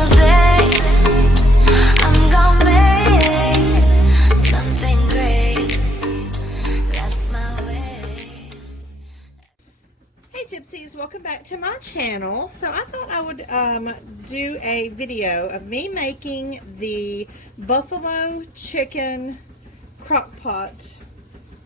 single day. I'm gonna make something great. That's my way. Hey Gypsies, welcome back to my channel. So I thought I would do a video of me making the buffalo chicken crock pot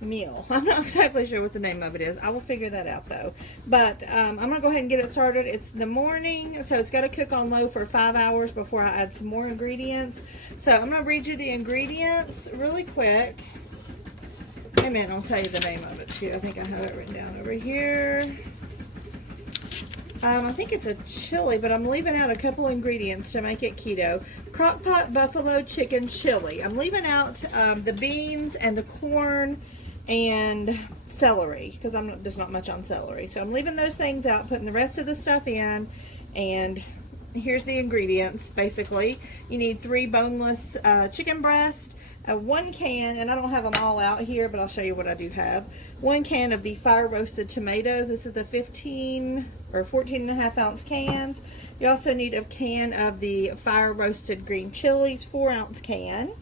meal. I'm not exactly sure what the name of it is. I will figure that out though. But I'm going to go ahead and get it started. It's the morning, so it's got to cook on low for 5 hours before I add some more ingredients. So I'm going to read you the ingredients really quick. Wait a minute, I'll tell you the name of it too. I think I have it written down over here. I think it's a chili, but I'm leaving out a couple ingredients to make it keto. Crockpot buffalo chicken chili. I'm leaving out the beans and the corn and celery because there's not much on celery. So I'm leaving those things out, putting the rest of the stuff in, and here's the ingredients. Basically, you need 3 boneless chicken breasts, 1 can, and I don't have them all out here, but I'll show you what I do have. 1 can of the fire roasted tomatoes. This is the 15 or 14 and a half ounce cans. You also need a can of the fire roasted green chilies, 4-ounce can.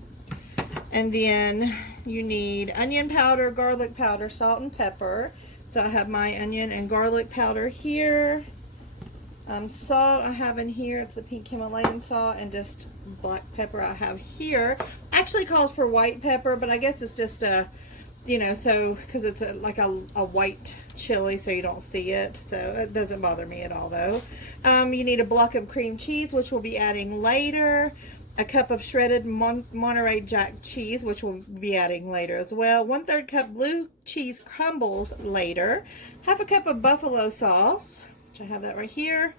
And then you need onion powder, garlic powder, salt and pepper. So I have my onion and garlic powder here. Salt I have in here, it's the pink Himalayan salt, and just black pepper I have here. Actually calls for white pepper, but I guess it's just a, you know, so because it's like a white chili, so you don't see it, so it doesn't bother me at all though. You need a block of cream cheese, which we'll be adding later. A cup of shredded Monterey Jack cheese, which we'll be adding later as well. 1/3 cup blue cheese crumbles later. 1/2 cup of buffalo sauce, which I have that right here,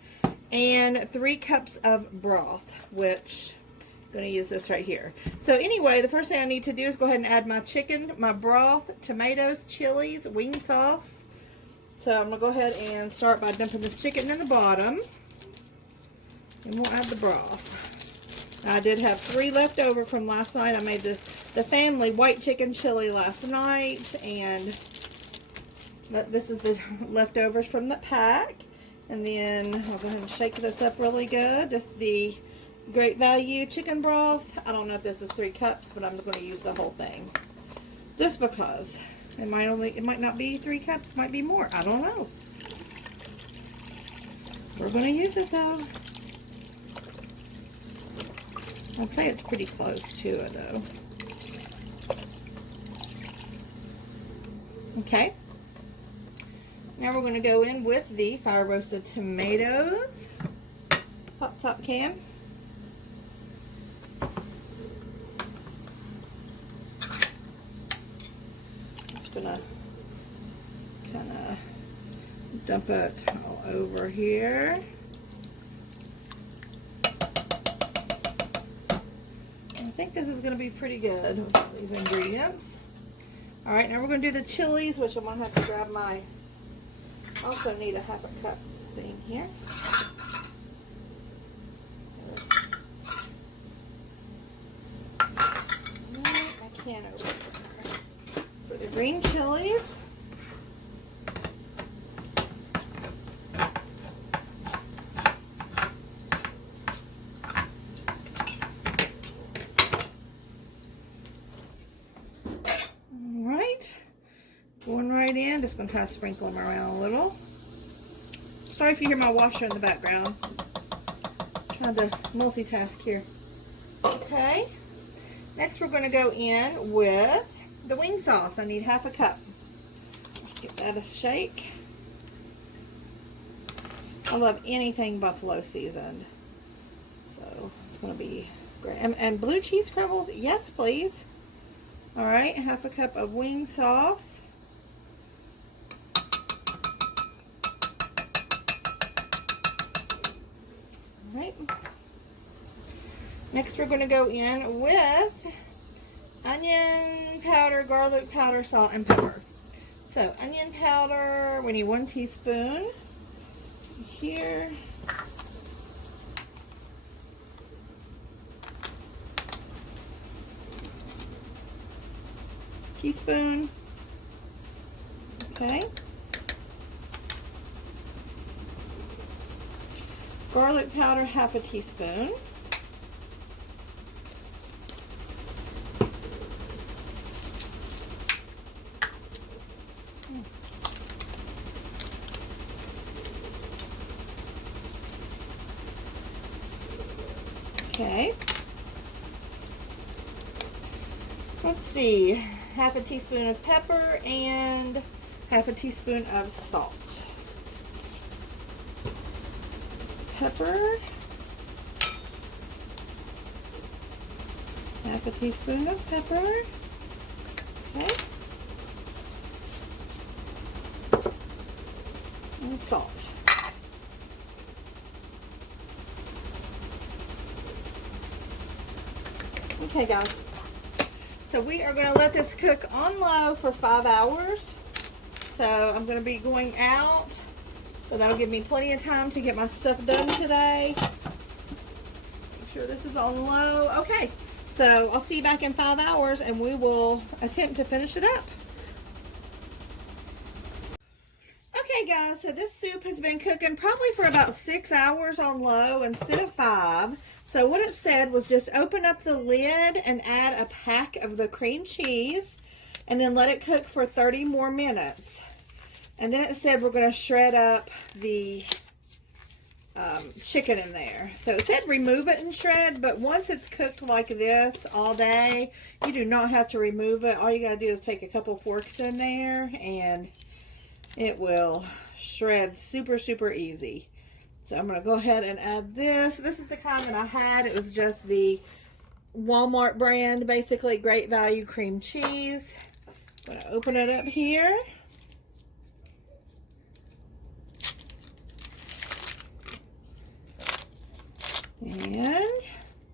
and 3 cups of broth, which I'm going to use this right here. So anyway, the first thing I need to do is go ahead and add my chicken, my broth, tomatoes, chilies, wing sauce. So I'm going to go ahead and start by dumping this chicken in the bottom, and we'll add the broth. I did have 3 left over from last night. I made the family white chicken chili last night, and this is the leftovers from the pack. And then I'll go ahead and shake this up really good. This is the Great Value chicken broth. I don't know if this is 3 cups, but I'm going to use the whole thing just because it might not be 3 cups, it might be more. I don't know. We're going to use it though. I'd say it's pretty close to it though. Okay. Now we're going to go in with the fire roasted tomatoes. Pop top can. Just going to kind of dump it all over here. I think this is going to be pretty good with all these ingredients. Alright, now we're going to do the chilies, which I'm going to have to grab my, also need a 1/2 cup thing here. I can open it. For the green chilies, going right in. Just going to try to sprinkle them around a little. Sorry if you hear my washer in the background. I'm trying to multitask here. Okay. Next we're going to go in with the wing sauce. I need 1/2 cup. Give that a shake. I love anything buffalo seasoned. So it's going to be great. And blue cheese crumbles? Yes, please. Alright, 1/2 cup of wing sauce. Alright. Next we're going to go in with onion powder, garlic powder, salt, and pepper. So onion powder, we need 1 teaspoon here. Teaspoon. Okay. Garlic powder, half a teaspoon. Okay. Let's see. Half a teaspoon of pepper and half a teaspoon of salt. Pepper. Half a teaspoon of pepper. Okay. And salt. Okay, guys. So we are going to let this cook on low for 5 hours. So I'm going to be going out. So that'll give me plenty of time to get my stuff done today. Make sure this is on low. Okay. So I'll see you back in 5 hours and we will attempt to finish it up. Okay, guys. So this soup has been cooking probably for about 6 hours on low instead of 5. So what it said was just open up the lid and add a pack of the cream cheese and then let it cook for 30 more minutes. And then it said we're going to shred up the chicken in there. So it said remove it and shred, but once it's cooked like this all day, you do not have to remove it. All you got to do is take a couple forks in there and it will shred super, super easy. So I'm going to go ahead and add this. This is the kind that I had. It was just the Walmart brand, basically Great Value cream cheese. I'm going to open it up here. And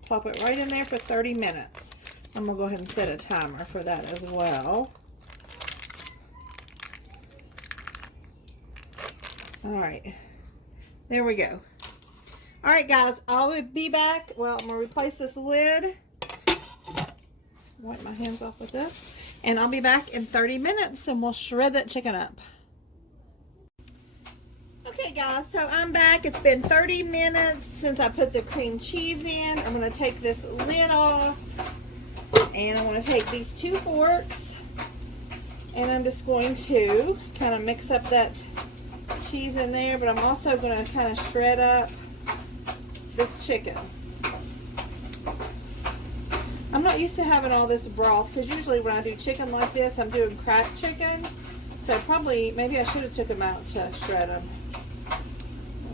pop it right in there for 30 minutes. I'm going to go ahead and set a timer for that as well. Alright. There we go. Alright, guys. I'll be back. Well, I'm going to replace this lid. Wipe my hands off with this. And I'll be back in 30 minutes and we'll shred that chicken up. Okay, guys, so I'm back. It's been 30 minutes since I put the cream cheese in. I'm going to take this lid off. And I'm going to take these 2 forks. And I'm just going to kind of mix up that cheese in there. But I'm also going to kind of shred up this chicken. I'm not used to having all this broth because usually when I do chicken like this, I'm doing cracked chicken. So probably, maybe I should have took them out to shred them.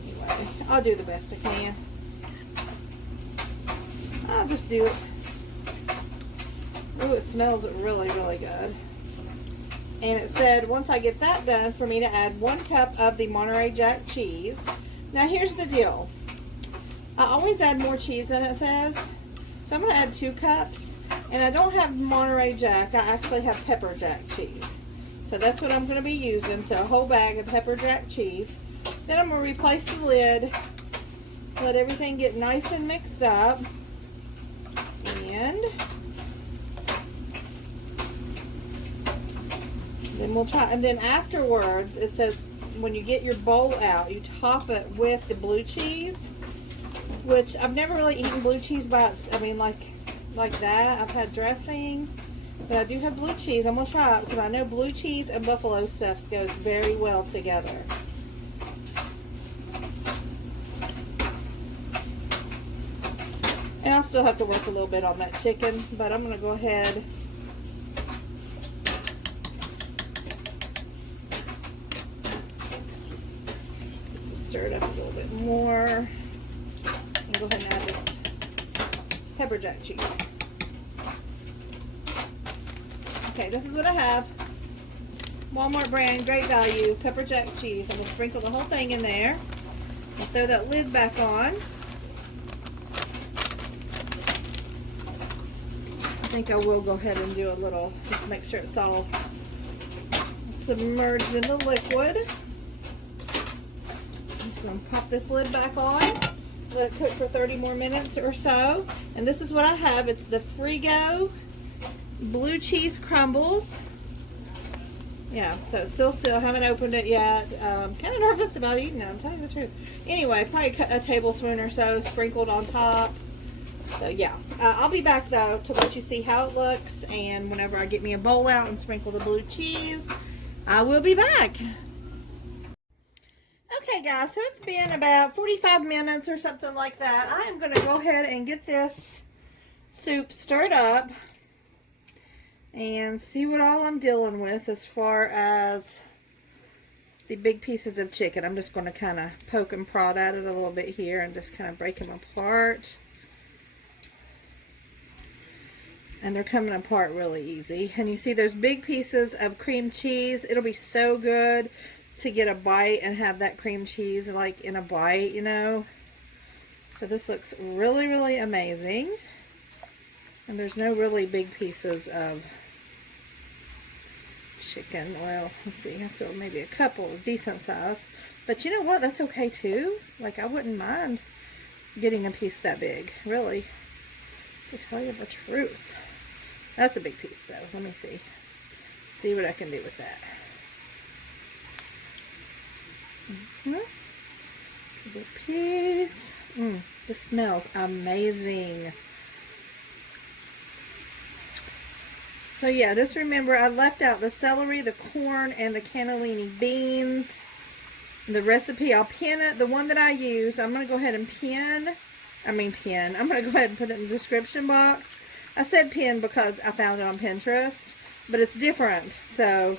Anyway, I'll do the best I can. I'll just do it. Ooh, it smells really, really good. And it said once I get that done for me to add 1 cup of the Monterey Jack cheese. Now here's the deal. I always add more cheese than it says. So I'm going to add 2 cups. And I don't have Monterey Jack. I actually have pepper jack cheese. So that's what I'm going to be using. So a whole bag of pepper jack cheese. Then I'm going to replace the lid. Let everything get nice and mixed up. And then we'll try. And then afterwards, it says when you get your bowl out, you top it with the blue cheese. Which I've never really eaten blue cheese by I mean like that. I've had dressing, but I do have blue cheese. I'm gonna try it because I know blue cheese and buffalo stuff goes very well together. And I'll still have to work a little bit on that chicken, but I'm gonna go ahead stir it up a little bit more. Go ahead and add this pepper jack cheese. Okay, this is what I have. Walmart brand, Great Value, pepper jack cheese. I'm going to sprinkle the whole thing in there. I'll throw that lid back on. I think I will go ahead and do a little, just make sure it's all submerged in the liquid. I'm just going to pop this lid back on. Let it cook for 30 more minutes or so. And this is what I have. It's the Frigo blue cheese crumbles. Yeah, so still haven't opened it yet. Kind of nervous about eating it, I'm telling you the truth. Anyway, probably a tablespoon or so sprinkled on top. So yeah, I'll be back though to let you see how it looks, and whenever I get me a bowl out and sprinkle the blue cheese, I will be back. Okay guys, so it's been about 45 minutes or something like that. I am going to go ahead and get this soup stirred up and see what all I'm dealing with as far as the big pieces of chicken. I'm just going to kind of poke and prod at it a little bit here and just kind of break them apart. And they're coming apart really easy. And you see those big pieces of cream cheese. It'll be so good to get a bite and have that cream cheese like in a bite, you know. So this looks really, really amazing. And there's no really big pieces of chicken. Well, let's see. I feel maybe a couple of decent size. But you know what? That's okay too. Like, I wouldn't mind getting a piece that big, really, to tell you the truth. That's a big piece though. Let me see. See what I can do with that. It's a good piece. This smells amazing. So yeah, just remember I left out the celery, the corn, and the cannellini beans. The recipe, I'll pin it. The one that I use, I'm going to go ahead and I'm going to go ahead and put it in the description box. I said pin because I found it on Pinterest, but it's different. So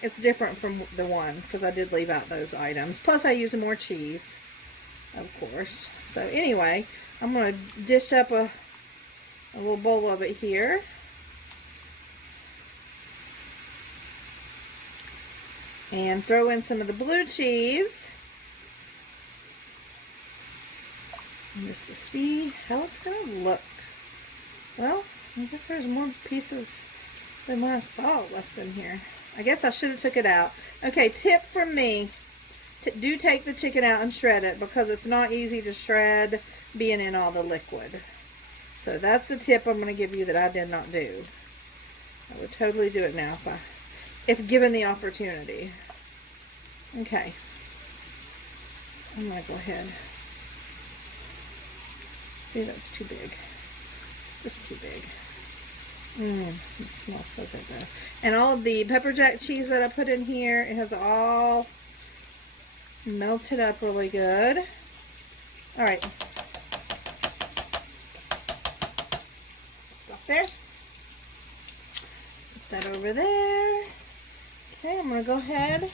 it's different from the one because I did leave out those items. Plus I use more cheese, of course. So anyway, I'm going to dish up a little bowl of it here. And throw in some of the blue cheese. And just to see how it's going to look. Well, I guess there's more pieces than what I thought left in here. I guess I should have took it out. Okay, tip from me. Do take the chicken out and shred it because it's not easy to shred being in all the liquid. So that's a tip I'm going to give you that I did not do. I would totally do it now if given the opportunity. Okay. I'm going to go ahead. See, that's too big. Just too big. It smells so good though. And all of the pepper jack cheese that I put in here, it has all melted up really good. Alright. Stop there. Put that over there. Okay, I'm going to go ahead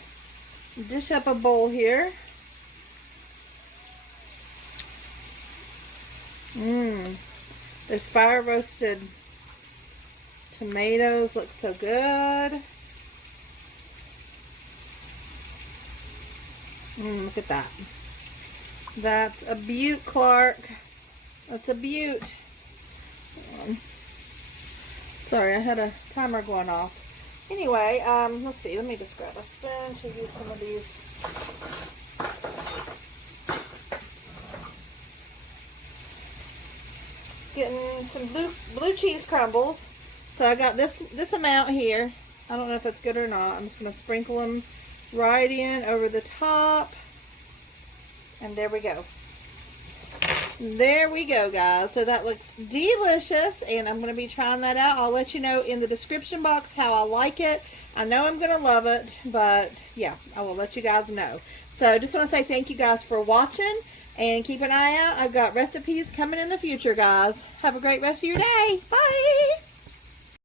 and dish up a bowl here. Those fire roasted tomatoes look so good. Look at that. That's a beaut, Clark. That's a beaut. Sorry, I had a timer going off. Anyway, let's see. Let me just grab a spoon to use some of these. Getting some blue cheese crumbles. So I got this amount here. I don't know if it's good or not. I'm just going to sprinkle them right in over the top. And there we go. There we go, guys. So that looks delicious, and I'm going to be trying that out. I'll let you know in the description box how I like it. I know I'm going to love it, but yeah, I will let you guys know. So just want to say thank you guys for watching, and keep an eye out. I've got recipes coming in the future, guys. Have a great rest of your day. Bye.